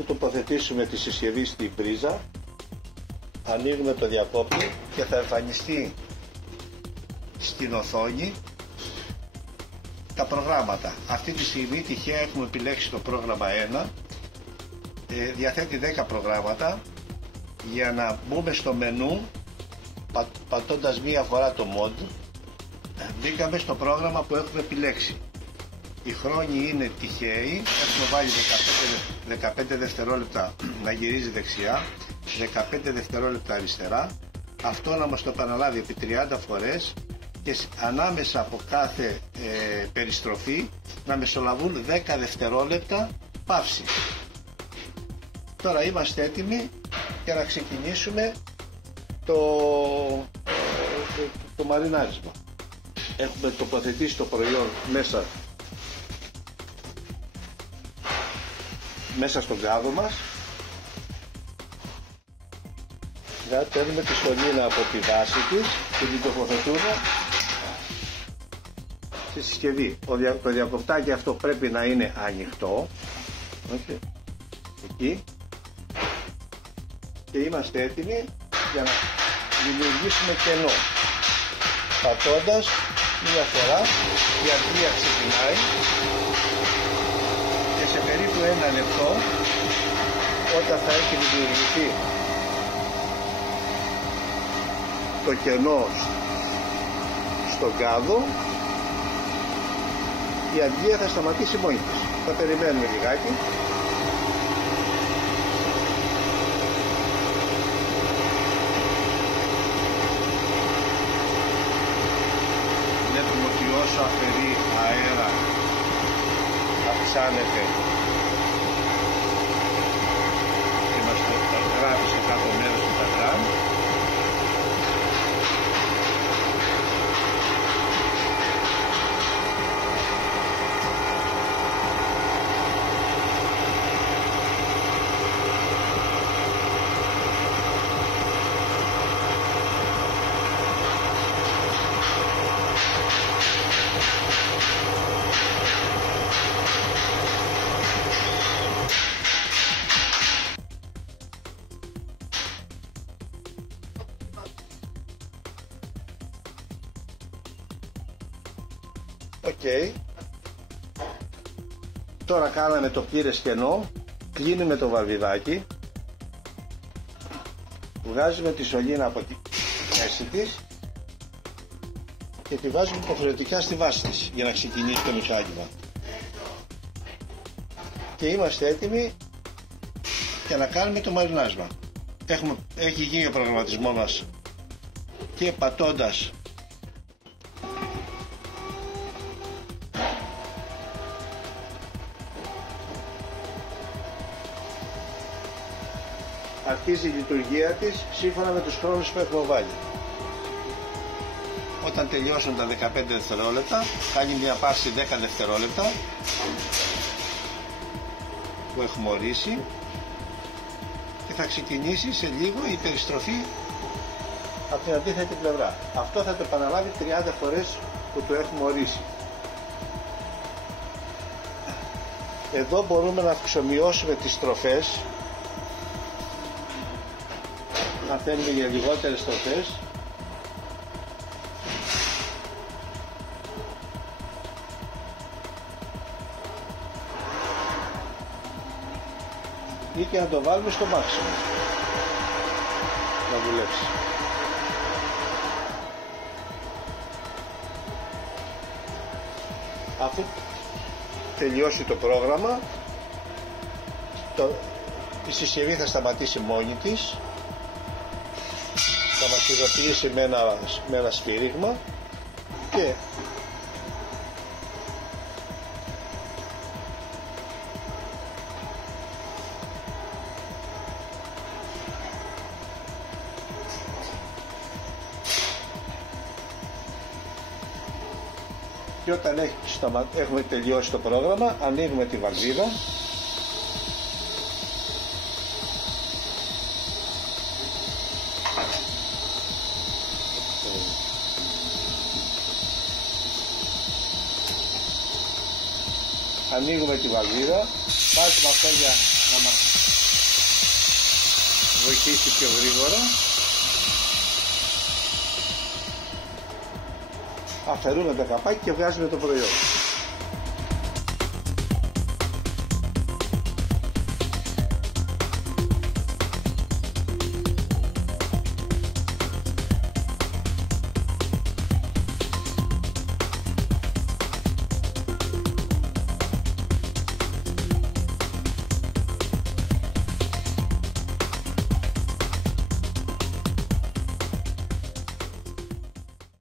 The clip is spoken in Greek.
Αφού τοποθετήσουμε τη συσκευή στην πρίζα, ανοίγουμε το διακόπτη και θα εμφανιστεί στην οθόνη τα προγράμματα. Αυτή τη στιγμή τυχαία έχουμε επιλέξει το πρόγραμμα 1, διαθέτει 10 προγράμματα. Για να μπούμε στο μενού, πατώντας μία φορά το mod, μπήκαμε στο πρόγραμμα που έχουμε επιλέξει. Οι χρόνοι είναι τυχαίοι, έχουμε βάλει 15 δευτερόλεπτα να γυρίζει δεξιά, 15 δευτερόλεπτα αριστερά, αυτό να μας το επαναλάβει επί 30 φορές και ανάμεσα από κάθε περιστροφή να μεσολαβούν 10 δευτερόλεπτα παύση. Τώρα είμαστε έτοιμοι για να ξεκινήσουμε το μαρινάρισμα. Έχουμε τοποθετήσει το προϊόν μέσα στον κάδο μας. Παίρνουμε τη σωλήνα από τη βάση της και την τοποθετούμε στη συσκευή. Το διακοπτάκι αυτό πρέπει να είναι ανοιχτό. Εκεί. Και είμαστε έτοιμοι για να δημιουργήσουμε κενό. Πατώντας μία φορά η αντλία ξεκινάει και σε περίπου 1 λεπτό, όταν θα έχει δημιουργηθεί το κενό στον κάδο, η αντλία θα σταματήσει μόνη της. Θα περιμένουμε λιγάκι. Βλέπουμε ότι όσο αφαιρεί αέρα αυξάνεται και μας το γράφει σε κάτω μέρος του ταγράμ. Okay. Τώρα κάναμε το πλήρες κενό, κλείνουμε το βαρβιδάκι, βγάζουμε τη σωλήνα από τη μέση της και τη βάζουμε υποχρεωτικά στη βάση της για να ξεκινήσει το μηχάνημα. Και είμαστε έτοιμοι για να κάνουμε το μαρινάσμα. Έχει γίνει ο προγραμματισμό μας και πατώντας αρχίζει η λειτουργία της σύμφωνα με τους χρόνους που έχουμε βάλει. Όταν τελειώσουν τα 15 δευτερόλεπτα, κάνει μια παύση 10 δευτερόλεπτα που έχουμε ορίσει και θα ξεκινήσει σε λίγο η περιστροφή από την αντίθετη πλευρά. Αυτό θα το επαναλάβει 30 φορές που το έχουμε ορίσει. Εδώ μπορούμε να αυξομειώσουμε τις στροφές, να θέλουμε για λιγότερες στροφές, ή και να το βάλουμε στο maximum να δουλέψει. Αφού τελειώσει το πρόγραμμα, η συσκευή θα σταματήσει μόνη της, θα μας ειδοποιήσει με ένα σφύριγμα και όταν έχουμε τελειώσει το πρόγραμμα, ανοίγουμε τη βαλβίδα βάζουμε αυτό για να μας βοηθήσει πιο γρήγορα. Αφαιρούμε τα καπάκια και βγάζουμε το προϊόν.